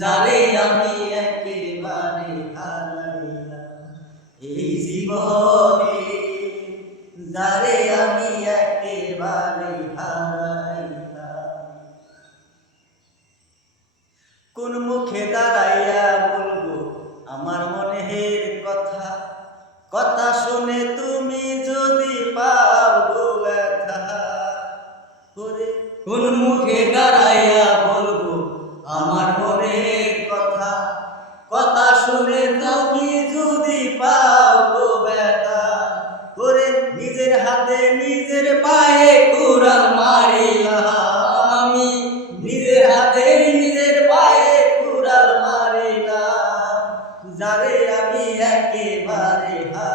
যারে আমি একেবারে হারাইলাম, এই জীবনে যারে আমি একেবারে কোন মুখে দাঁড়াইয়া বলব, আমার মনের কথা কথা শুনে তুমি যদি গো ব্যথা। কোন মুখে দাঁড়াইয়া শুনে তুমি যদি গো ব্যথা ওরে নিজের হাতে নিজের পায়ে কুড়াল মারিলাম আমি নিজের হাতে নিজের পায়ে কুড়াল মারিলাম যারে আমি একেবারে হারাইলাম